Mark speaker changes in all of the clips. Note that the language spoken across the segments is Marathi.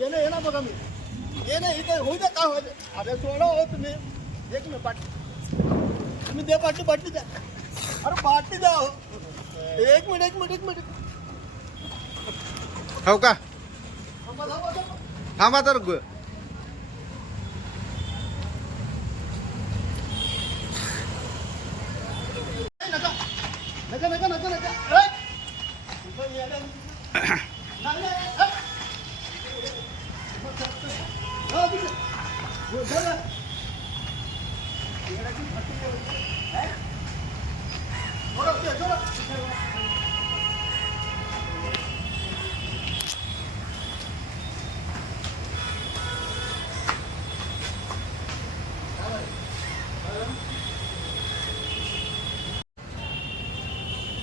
Speaker 1: ये ना ये ना बघा मी. ये ना इथे होऊ दे काय दे अरे सोडा हो तुम्ही. एक मिनिट पाटी तुम्ही दे पाटी पाटी द्या. अरे पाटी द्या. हो एक मिनिट एक मिनिट एक मिनिट.
Speaker 2: हो का?
Speaker 1: थांबा,
Speaker 2: तर.
Speaker 1: नका. नका नका नका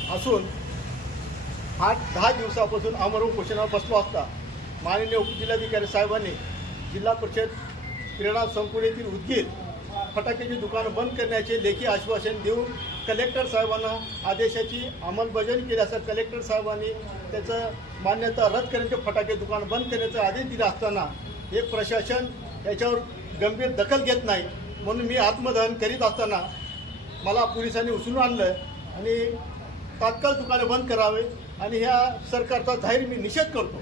Speaker 1: असून आठ दहा दिवसापासून आमरण उपोषणावर बसलो असता माननीय उपजिल्हाधिकारी साहेबांनी जिल्हा परिषद क्रीडा संकुलेतील उद्गीर फटाक्याची दुकानं बंद करण्याचे लेखी आश्वासन देऊन कलेक्टर साहेबांना आदेशाची अंमलबजावणी केली असता कलेक्टर साहेबांनी त्याचं मान्यता रद्द करण्याचे फटाके दुकान बंद करण्याचा आदेश दिला असताना हे प्रशासन याच्यावर गंभीर दखल घेत नाही म्हणून मी आत्मदहन करीत असताना मला पोलिसांनी उचलून आणलं आणि तात्काळ दुकाने बंद करावे आणि ह्या सरकारचा जाहीर मी निषेध करतो.